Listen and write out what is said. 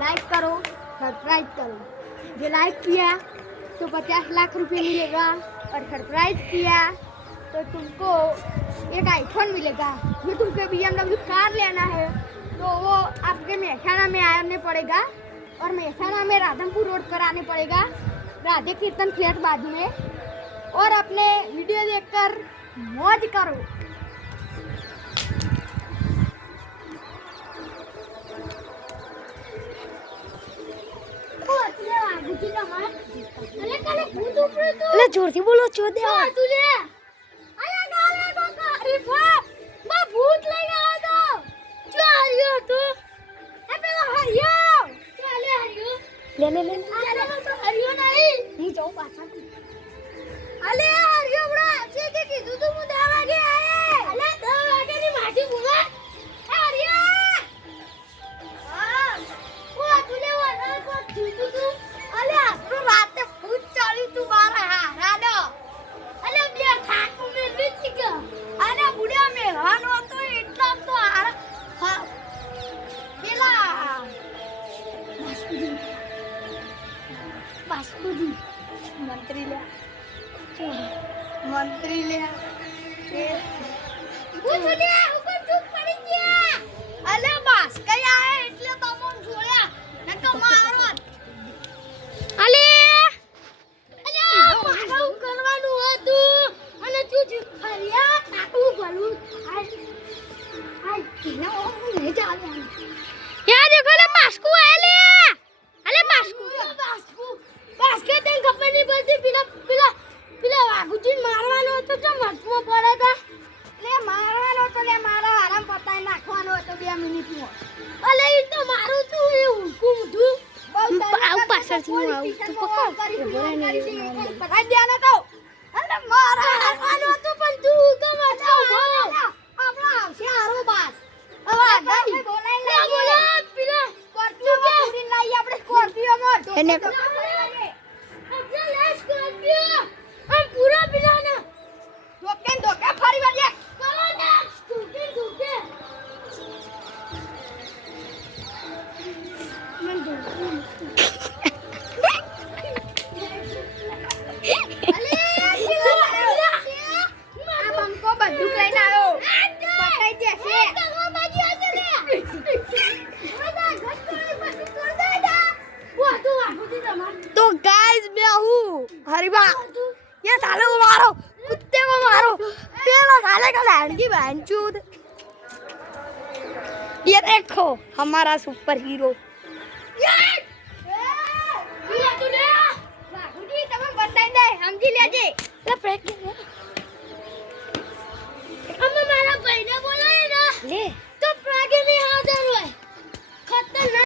Like करो, subscribe करो। जो लाइक किया तो 50 लाख रुपए मिलेगा और सब्सक्राइब किया तो तुमको एक आईफोन मिलेगा। जो तुमको BMW कार लेना है तो वो आपके मेहसाना में आने पड़ेगा और मेहसाना में राधनपुर रोड पर आने पड़ेगा, राधे कीर्तन फ्लैट बाजू में। और अपने वीडियो देखकर मौज करो। અલે જોરથી બોલો ચોદે ભૂત લઈને આવ્યો તો જો હરિયો તો એ પેલો હરિયો ચાલે હરિયો લે તો હરિયો નહીં હું જાઉં પાછા અલે હરિયો બડા છે કે કીધું તું હું 10 વાગે આયે અલે 10 વાગે ની માજી બોલા એ હરિયો હા ઓ તુલે વાના કો કીધું તું અલે આટલો રાતે ભૂત ચાલી તું મારા હારાનો અલે બે ઠાકુ મે લીધી કે આને બુડિયા મે હાનો તો એટલા તો હારા પેલા બાસ્કુજી મંત્રી લે ઉછલે ઉપર ચૂપ પડી ગયા અલે બાસ કઈ આયા એટલે તમોન જોડ્યા નકો મારો અલે મારું કરવાનું હતું અને તું ફરિયા તાકું ભલું આય કિના ઓ નહીં ચાલે યાર દેખો લે બાસ્કુ આલે અલે બાસ્કુ બાસ્કે તેન ખબર નહીં પડતી પેલા વાઘુજી મારવાનો હતો તો મઠમાં પડે તા લે મારવાનો તો લે મારા આરામ પતાઈ નાખવાનો હતો 2 મિનિટમાં અલે ઈ તો મારું તું એ હુકુમ તું આવ પાછળથી હું આવું તું પકડ પકડી દેવાનો તો અલે મારા હારવાનો હતો પણ તું હુકમ હતો આપણા આવશે હારો બાસ હવે આગળ બોલાઈ લે બોલા પેલા સ્કોર્પિયો પૂરી લાઈ આપણે સ્કોર્પિયો માં એને हम पूरा बिलाना धोके फरी वाली चलो ना धोके मैं धोके अरे आप हमको बंदूक लेने आयो पकड़ दे से वो बाजी आ चले आधा घर पे बंदूक तोड़ देगा वो तो आगुदी तमाम तो गाइस मैं हूँ हरिबा, ये साले को मारो, कुत्ते को मारो, पेला साले का लैंड की बहनचोद। ये देखो हमारा सुपर हीरो। ये तूने बाबूजी तमन बताई दे हम जी लेजे ले ब्रेक